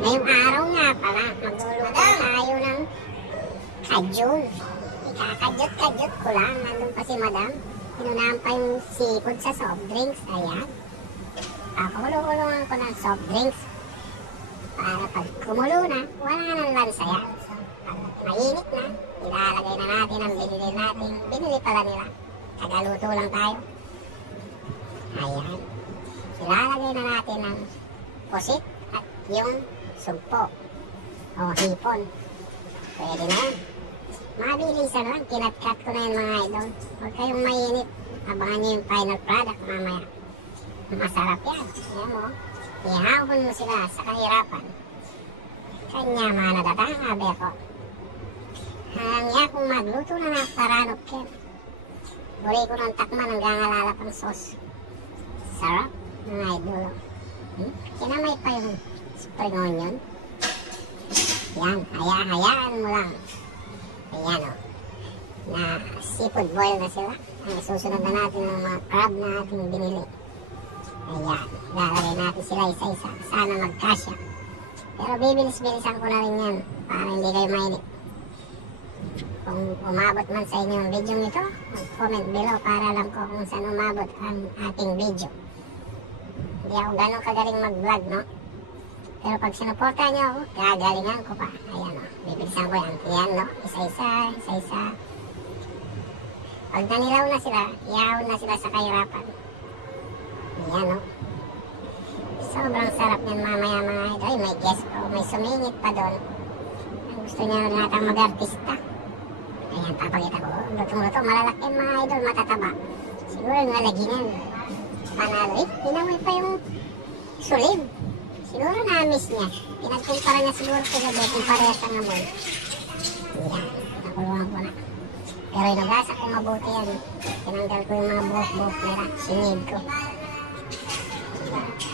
Ngayong araw nga pala, magluluto tayo ng kajun. Ikakadyot-kadyot ko lang. Nandun pa si madam. Pinunahan pa yung seafood sa soft drinks. Ayan. Pakulo-kulungan ko ng soft drinks. Para pag kumulo na, wala nang lansa yan. Pag mainit na, ilalagay na natin ang binili natin. Binili pala nila. Kagaluto lang tayo. Ayan. Ilalagay na natin ang pusit at yung sugpo o hipon. Pwede na yan. Mabilisan lang. Kinat-cut ko na yan mga idol. Huwag kayong mainit. Abangan nyo yung final product mamaya. Masarap yan. Ayan mo. Ihahon mo sila sa kahirapan. Kanya mga nadatangabi ako. Hangya kung magluto na ng paranok ken. Buri ko ng takman hanggang alala pang sauce. Sarap mga idol. Kinamay pa yung spring onion. Yan. Hayaan mo lang. Ayan o. Na seafood boil na sila. Ang susunod na natin ng mga crab na ating binili. Ayan. Lalagay natin sila isa-isa. Sana magkasya. Pero bibilis-bilisan ko na rin yan. Para hindi kayo mainit. Kung umabot man sa inyo ang video nito, mag-comment below para alam ko kung saan umabot ang ating video. Hindi ako ganun kagaling mag-vlog, no? Pero pag sinuportahan nyo ako, gagalingan ko pa. Ayan o. Bibilisan ko yan. Ayan, no? Isa-isa. Pag nanilaw na sila, ihahon na sila sa kahirapan. Ayan, no? Sobrang sarap yan mamaya mga idol. Ay, may guest po. May sumingit pa doon. Gusto niya natang mag-artista. Ayan, papakita ko. Lutong-luto. Malalaki yan mga idol. Matataba. Siguro yung alaginan. Panalo. Eh, pinamoy pa yung sulib. Siguro na-miss niya. Pinagkumpara niya siguro sa gabi kung parehas ang amoy. Ayan, nakulungan ko na. Pero inagasak ko mabuti yan. Tinanggal ko yung mga buhok-buhok nila. Sinid ko.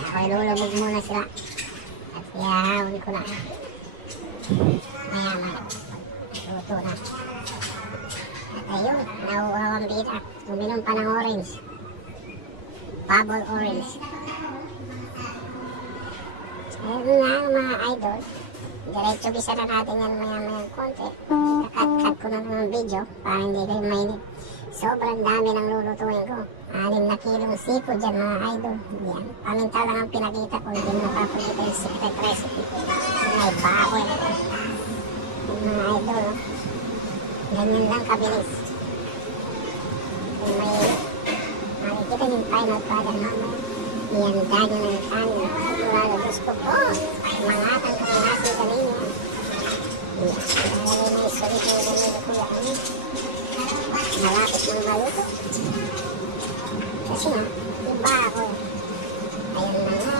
Ako ilulubog muna sila. At ihahawin ko na. Maya. Luto na. At ayun, nauuhaw ang bita. Uminom pa ng orange. Bubble orange. Ayun nga mga idol. Diretso bisa na natin yan maya-mayang konti. Kakat-cut ko na ng video para hindi kayo mainit. Sobrang dami ng lulutuin ko. 6 na kilong seafood dyan mga idol. Yan. Paminta lang ang pinakita ko. Hindi mo napapagkita yung secret recipe. May baboy na ito. Yung mga idol. Ganyan lang kabilis. Kung may makikita yung final product mamaya. Ihanda nyo na yung kanin. Sigurado gusto ko. Mangatan ko ng nasi kanina. Yan. Ilalagay na yung sulit na yung kuya kami. Malapit ng maluto. Kasi nga, iba ako. Ayun na nga.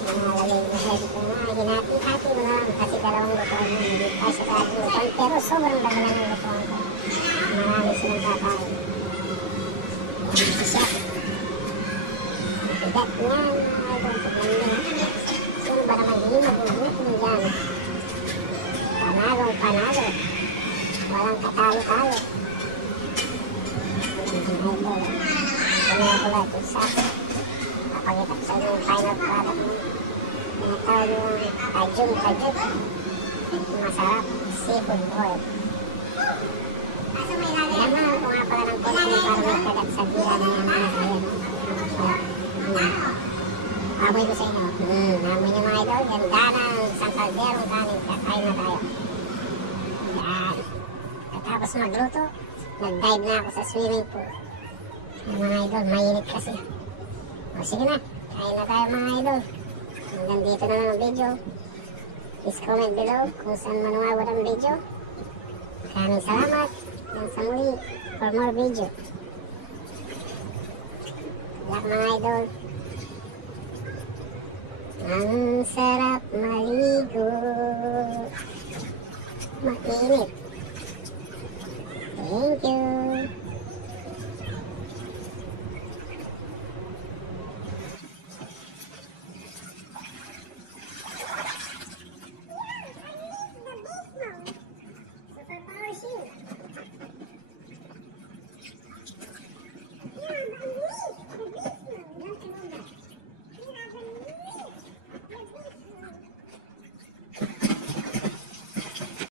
Nakalagay na head ko nga. Hinati-hati ko na lang. Kasi dalawang lutuan mo. Hindi pa sa ating lutuan. Pero sobrang dagalan ng lutuan ko. Marami silang kakain. Yan si chef. Bigat niyan. Ay, doon sa ganda. Sino ba naman hindi magugutin dyan? Panalo. Walang katalo-talo. Idol. Kanya ko lang ito sa papagita ko sa inyo yung final product mo. Tinatawag yung kajun. Masarap. Seafood oil. Naman ko nga pala ng konti para may kagat sa dila na yan. Amoy ko sa inyo. Amoy nyo mga idol. Ganda ng isang kalderong kanin. Kakain na tayo. Yan. Katapos magluto, nag-dive na ako sa swimming pool. Mga idol, mainit kasi. O sige na, kain na tayo mga idol. Hanggang dito na lang ang video. Please comment below kung saan manungawad ang video. Maraming salamat. Hanggang sa muli for more video. Good mga idol. Ang sarap maligo. Mainit. Thank you.